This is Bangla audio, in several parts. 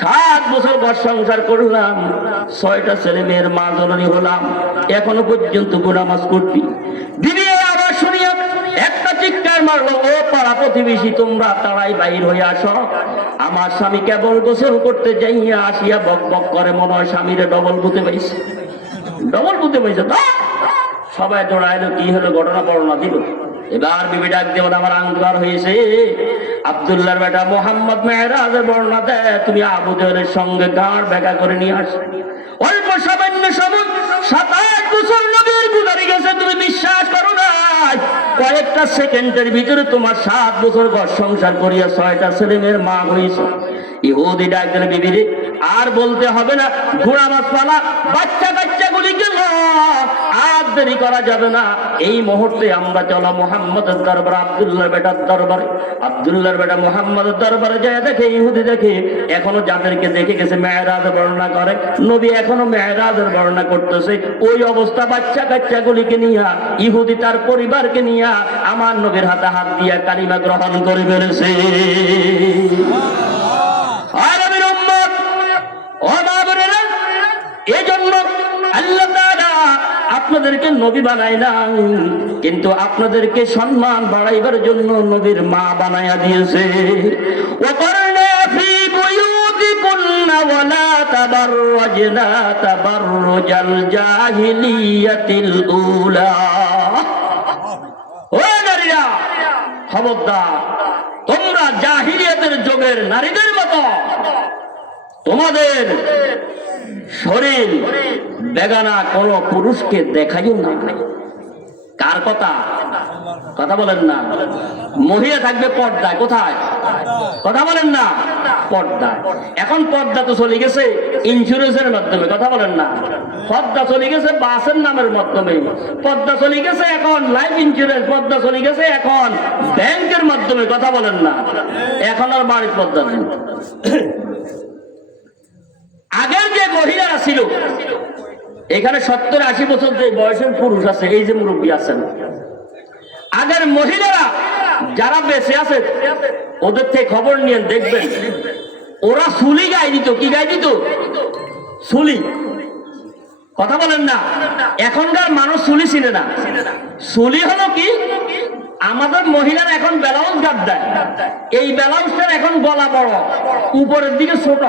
7 বছর ঘর সংসার করলাম, 6টা ছেলে মেয়ের মা জননী হলাম, এখনো পর্যন্ত নামাজ পড়বি। দিদি আবার শুনিয়া একটা চিৎকার মারলো, ও পাড়া প্রতিবেশী তোমরা তাড়াই বাইর হয়ে আসো। আমার স্বামী কেবল গোসল করতে যাইয়া আসিয়া বক বক করে, মনে হয় স্বামীরে ডবল বুতে পাইছে, ডবল বুতে পাইছে। সবাই দৌড়াইলো, কি হলো ঘটনা বর্ণনা দিল। এবার বিবি ডাক দিয়ে বলে, আমার আঙ্গার হয়েছে, আব্দুল্লাহর বেটা মোহাম্মদ মেহরাজের বর্ণনা দেয়, তুমি আবু জহলের সঙ্গে গাঁড় ব্যাখ্যা করে নিয়ে আসো। অল্প সামান্য সময় 27 বছর নবীর গুজারি গেছে, তুমি বিশ্বাস করো না, কয়েকটা সেকেন্ডের ভিতরে তোমার 7 বছর ঘর সংসার করিয়া 6টা ছেলে মেয়ের মা হয়েছে। ইহুদি ডাক দিলে, বিবিরে আর বলতে হবে না, ঘোড়া মাছ পালা বাচ্চা কাচ্চা গুলি গেল, আর দেরি করা যাবে না, এই মুহূর্তে আমরা চলো মুহাম্মদের দরবার, আব্দুল্লাহর বেটার দরবারে। আব্দুল্লাহর বেটা মুহাম্মদের দরবারে যায়, দেখে ইহুদি দেখে এখনো যাদেরকে দেখে গেছে মেহরাজ বর্ণনা করে, নবী এখনো মেহরাজের বর্ণনা করতেছে। ওই অবস্থা বাচ্চা কাচ্চা গুলিকে নিয়া ইহুদি তার পরিবারকে নিয়া আমার নবীর হাতে হাত দিয়া কালিমা গ্রহণ করে ফেলেছে। এজন্য আল্লাহ তাআলা আপনাদেরকে নবী বানায় না, কিন্তু আপনাদেরকে সম্মান বাড়াইবার জন্য নবীর মা বানায়া দিয়েছে। ওয়াকারনা ফি বুয়ুতিকুন্না ওয়ালা তাবাররাজনা তাবাররুজাল জাহিলিয়াতিল উলা। ও নারীরা, খবরদার, তোমরা জাহিলিয়াতের যুগের নারীদের মতো তোমাদের শরীর বেগানা কোন পুরুষকে দেখাইও না। কার কথা? কথা বলেন না। মহিলা থাকবে পর্দায়, কোথায়? কথা বলেন না, পর্দায়। এখন পর্দা তো চলে গেছে ইন্স্যুরেন্সের মাধ্যমে, কথা বলেন না। পর্দা চলে গেছে বাসের নামের মাধ্যমে, পর্দা চলে গেছে এখন লাইফ ইন্স্যুরেন্স, পর্দা চলে গেছে এখন ব্যাংকের মাধ্যমে, কথা বলেন না। এখন আর বাড়ির পর্দা নেই। আগের যে মহিলারা ছিল, এখানে 70-80 বছর যে বয়সের পুরুষ আছে, এই যে মুরব্বী আছেন, আগের মহিলারা যারা বেঁচে আছে ওদের থেকে খবর নিয়ে দেখবেন, ওরা সুলি গায়ে দিত। কি গায়ে দিত? সুলি। কথা বলেন না। এখনকার মানুষ সুলি চিনে না। সুলি হলো কি? আমাদের মহিলারা এখন ব্লাউজ গাট দেয়, এই ব্লাউজটার এখন গলা বড়, উপরের দিকে ছোট।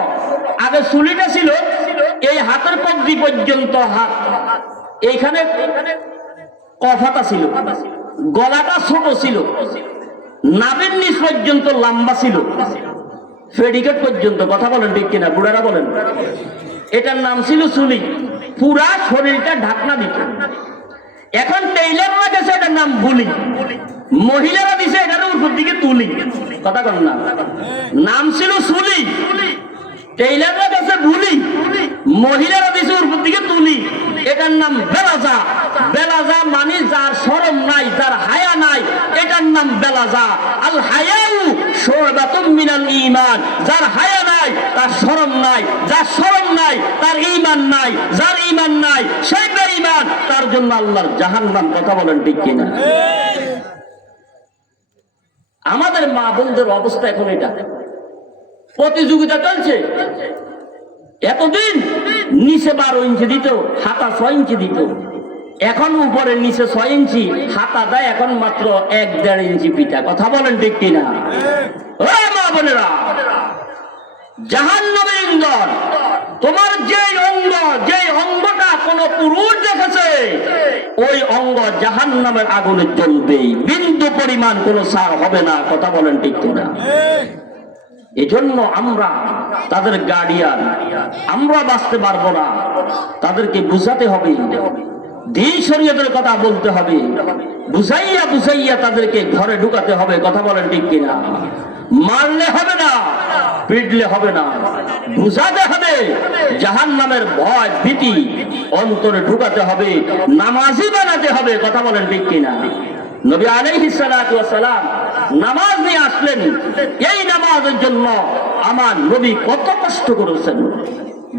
আগে সুলিটা ছিল এই হাতের কবজি পর্যন্ত, হাত এইখানে কফাটা ছিল, গলাটা ছোট ছিল, নাভির নিচ পর্যন্ত লম্বা ছিল, ফেডিকেট পর্যন্ত। কথা বলেন ঠিক কিনা? বুড়ারা বলেন। এটার নাম ছিল সুলি, পুরা শরীরটা ঢাকনা দিত। এখন টেইলাররা গেছে, এটার নাম বুলি, মহিলারা দিছে এটার উপর দিকে তুলি। কথা বলেন না। নাম ছিল সুলি, টেইলাররা গেছে বুলি, মহিলারা দিছে উপর দিকে তুলি। এটার নাম বেলাজা। বেলাজা মানে যার শরম নাই, যার হায়া নাই, এটার নাম বেলাজা। আল হায়াউ শুবাতুম মিনাল ঈমান। যার হায়া নাই তার শরম নাই, যার শরম নাই তার ঈমান নাই, যার ঈমান নাই সে বেঈমান, তার জন্য আল্লাহর জাহান্নাম। কথা বলেন ঠিক কিনা? আমাদের মা বোনদের অবস্থা এখন এটা। প্রতিযোগিতা চলছে। এতদিন নিচে 12 ইঞ্চি দিত, হাতা 6 ইঞ্চি দিত, এখন উপরে নিচে 6 ইঞ্চি, হাতা দেয় এখন মাত্র 1-1.5 ইঞ্চি পিঠা। কথা বলেন ঠিক কিনা? ও মা বোনেরা, জাহান্নামের ইন্ধন তোমার যে অঙ্গ, যে অঙ্গটা কোন পুরুষ দেখেছে, ওই অঙ্গ জাহান্নামের আগুনে জ্বলবে, বিন্দু পরিমাণ কোন ছাড় হবে না। কথা বলেন ঠিক কিনা? এজন্য আমরা তাদের গার্ডিয়ান, আমরা বাঁচতে পারবো না, তাদেরকে বুঝাতে হবে, দ্বীন শরীয়তের কথা বলতে হবে, বুঝাইয়া বুঝাইয়া তাদেরকে ঘরে ঢুকাতে হবে। কথা বলেন ঠিক কিনা? মারলে হবে না, পিটলে হবে না, বুঝাতে হবে, জাহান্নামের ভয় ভীতি অন্তরে ঢুকাতে হবে, নামাজি বানাতে হবে। কথা বলেন ঠিক কিনা? নবী আলাইহিস সালাতু ওয়াস সালাম নামাজ নিয়ে আসলেন। এই নামাজের জন্য আমার নবী কত কষ্ট করেছেন,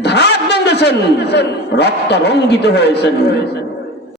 ধাত ভেঙেছেন, রক্ত রঞ্জিত হয়েছেন।